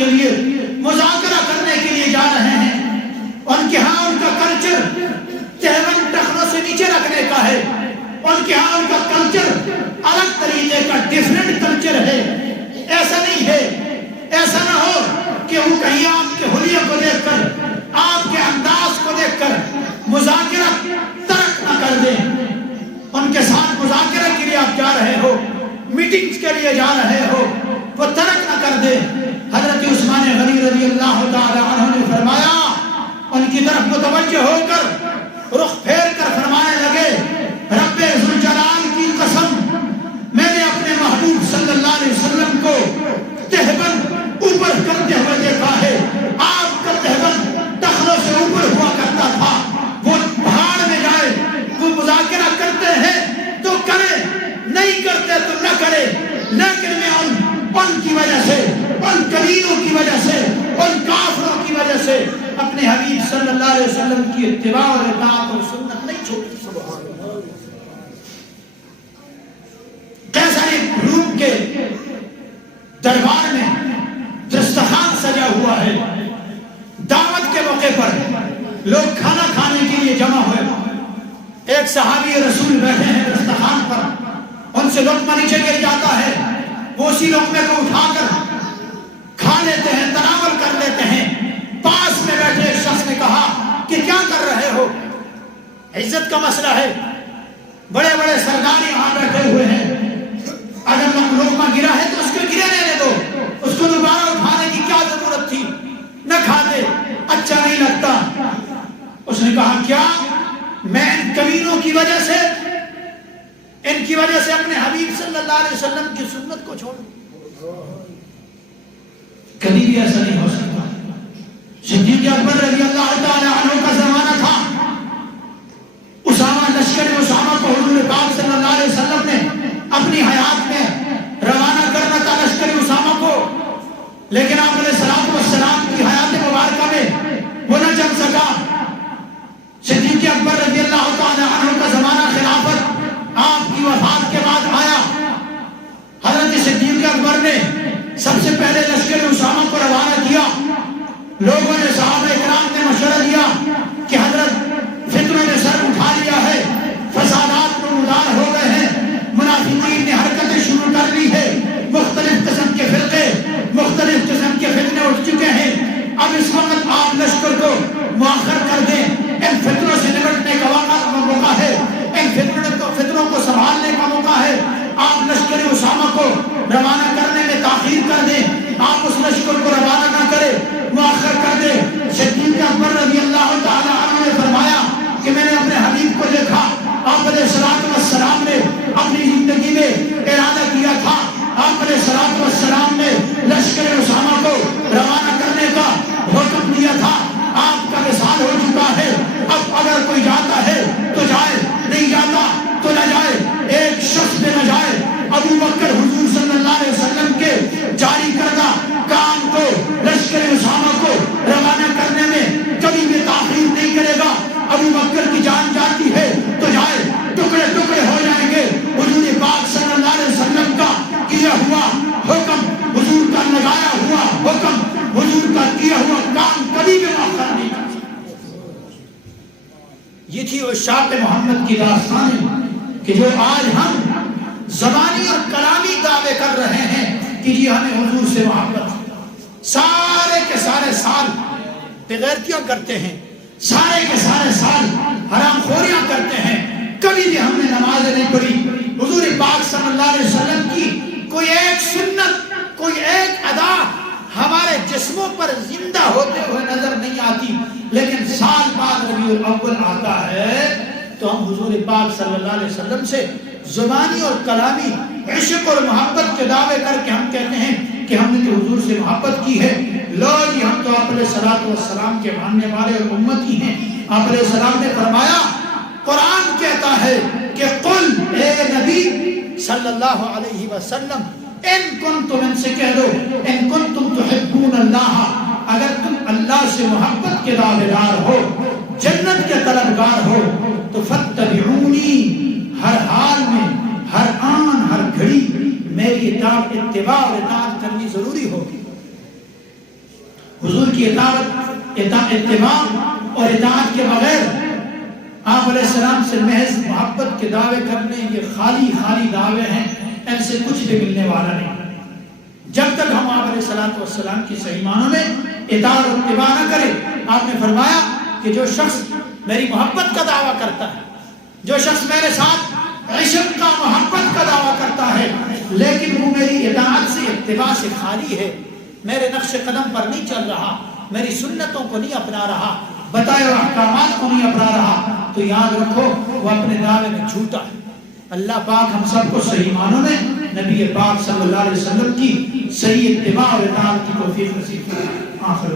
کے لیے مذاکرہ کرنے کے لیے جا رہے ہیں. ان کے ہاں ان کا کلچر تہبند ٹخنوں سے نیچے رکھنے کا ہے. ان کے ہاں ان کا کلچر الگ طریقے کا ڈیفرنٹ کلچر ہے. ایسا نہیں ہے، ایسا نہ ہو کہ وہ کہیں آپ کے حلیے کو دیکھ کر، آپ کے انداز کو دیکھ کر مذاکرہ ترک نہ کر دیں. ان کے ساتھ مذاکرہ کے لیے آپ جا رہے ہو، میٹنگز کے لیے جا رہے ہو، وہ ترک نہ کر دیں. حضرت عثمان غنی رضی اللہ تعالی عنہ نے فرمایا، ان کی طرف متوجہ ہو کر رخ پھیر کر فرمانے لگے، رب ذوالجلال کی قسم، میں نے اپنے محبوب صلی اللہ علیہ وسلم کو تہبند اوپر کرتے ہوئے دیکھا ہے. آپ کا تہبند ٹخنوں سے اوپر ہوا کرتا تھا. وہ پہاڑ میں جائے، وہ مذاکرہ کرتے ہیں تو کرے، نہیں کرتے تو نہ کرے. لیکن میں ان کی وجہ سے، ان قبیلوں کی وجہ سے، ان کافروں کی وجہ سے اپنے حبیب صلی اللہ علیہ وسلم کی اتباع اور اطاعت اور سنت نہیں چھوڑتی. سبحان اللہ. کیسا ایک روم کے دربار میں دسترخوان سجا ہوا ہے، دعوت کے موقع پر لوگ کھانا کھانے کے لیے جمع ہوئے. ایک صحابی رسول بیٹھے ہیں دسترخوان پر، ان سے لقمہ نیچے گر جاتا ہے، وہ اسی لقمے کو اٹھا کر کھا لیتے ہیں، تناول کر لیتے ہیں. پاس میں بیٹھے ایک شخص نے کہا کہ کیا کر رہے ہو؟ عزت کا مسئلہ ہے، بڑے بڑے سردار یہاں بیٹھے ہوئے ہیں، اگر لقمہ گرا ہے تو اس کو گرے رہنے دو، اس کو دوبارہ اٹھانے کی کیا ضرورت تھی؟ نہ کھاتے، اچھا نہیں لگتا. اس نے کہا کیا میں ان کمینوں کی وجہ سے، ان کی وجہ سے اپنے حبیب صلی اللہ علیہ وسلم کی سنت کو چھوڑوں؟ کبھی بھی ایسا نہیں ہو سکتا. صدیق اکبر رضی اللہ تعالی عنہ کا زمانہ تھا. اسامہ، لشکر اسامہ کو حضور پاک صلی اللہ علیہ وسلم نے اپنی حیات میں روانہ کرنا تھا، لشکر اسامہ کو، لیکن آپ علیہ الصلوۃ والسلام کی حیات مبارکہ میں وہ نہ جم سکا. صدیق اکبر رضی اللہ تعالی عنہ کا زمانہ خلافت آپ کی وفات کے بعد آیا. حضرت صدیق اکبر نے سب سے پہلے لشکر اسامہ کو روانہ کیا. لوگوں نے، صحابہ اکرام نے مشورہ دیا کہ حضرت فتنوں نے سر اٹھا لیا ہے، فسادات نمودار ہو گئے ہیں، منافقین نے حرکتیں شروع کر لی ہے، مختلف قسم کے فرقے، مختلف قسم کے فتنے اٹھ چکے ہیں. اب اس وقت آپ لشکر کو مؤخر کر دیں، ان فتنوں سے نمٹنے کا موقع ہے، ان فتنوں کو سنبھالنے کا موقع ہے. آپ لشکر اسامہ کو روانہ کرنے میں تاخیر کر دیں، آپ اس لشکر کو روانہ نہ کریں، مؤخر کر دیں. صدیق اکبر رضی اللہ تعالی عنہ نے فرمایا کہ میں نے اپنے حبیب کو دیکھا، آپ علیہ الصلوۃ والسلام نے اپنی زندگی میں ارادہ کیا تھا، آپ علیہ الصلوۃ والسلام نے لشکر اسامہ کو روانہ کرنے کا حکم دیا تھا. آپ کا وصال ہو چکا ہے، اب اگر کوئی جاتا ہے تو جائے، نہیں جاتا تو نہ جائے. ایک شخص پہ نہ جائے. ابو بکر حضور صلی اللہ علیہ وسلم کے جاری کردہ کام کو، لشکر اسامہ کو روانہ کرنے میں کبھی بھی تاخیر نہیں کرے گا. ابو بکر کی جان جاتی ہے تو جائے، ٹکڑے ٹکڑے ہو جائیں گے. حضور پاک صلی اللہ علیہ وسلم کا کیا ہوا حکم، حضور کا لگایا ہوا حکم، حضور کا کیا ہوا کام کبھی بھی مؤخر نہیں کر سکتا. یہ تھی عشاق محمد کی داستان کہ جو آج ہم زبانی اور کلامی دعوے کر رہے ہیں کہ جی ہمیں حضور سے محبت ہے. سارے کے سارے سال بغیرتیاں کرتے ہیں، سارے کے سارے سال حرام خوریاں کرتے ہیں، کبھی بھی ہم نے نمازیں نہیں پڑھی. حضور پاک صلی اللہ علیہ وسلم کی کوئی ایک سنت، کوئی ایک ادا ہمارے جسموں پر زندہ ہوتے ہوئے نظر نہیں آتی. لیکن سال بعد ربیع الاول آتا ہے تو ہم حضور پاک صلی اللہ علیہ وسلم سے زبانی اور کلامی عشق اور محبت کے دعوے کر کے ہم کہتے ہیں کہ ہم نے تو حضور سے محبت کی ہے. لو جی ہم تو آپ علیہ الصلوۃ والسلام کے ماننے والے اور امتی ہیں. آپ علیہ السلام نے فرمایا، قرآن کہتا ہے کہ قل، اے نبی صلی اللہ علیہ وسلم، ان کنتم، ان سے کہہ دو، ان کنتم تحبون اللہ، اگر تم اللہ سے محبت کے دعوے دار ہو، جنت کے طلبگار ہو تو فاتبعونی، ہر حال میں، ہر آن، ہر گھڑی میری اتباع اور اطاعت کرنی ضروری ہوگی. رسول کی اتباع اور اطاعت کے بغیر آپ علیہ السلام سے محض محبت کے دعوے کرنے یہ خالی دعوے ہیں، ان سے کچھ بھی ملنے والا نہیں۔ جب تک ہم آپ علیہ السلام کی صحیح معنوں میں اطاعت اور اتباع نہ کریں، آپ نے فرمایا کہ جو شخص میری محبت کا دعویٰ کرتا ہے، جو شخص میرے ساتھ عشق کا محبت کا دعویٰ کرتا ہے لیکن وہ میری اطاعت سے اتباع سے خالی ہے، میرے نقش قدم پر نہیں چل رہا، میری سنتوں کو نہیں اپنا رہا، بتائے ہوئے احکامات کو نہیں اپنا رہا، تو یاد رکھو وہ اپنے دعوے میں جھوٹا ہے۔ اللہ پاک ہم سب کو صحیح معنوں میں نبی پاک صلی اللہ علیہ وسلم کی صحیح اتباع اور اطاعت کی توفیق نصیب فرمائے۔ آخر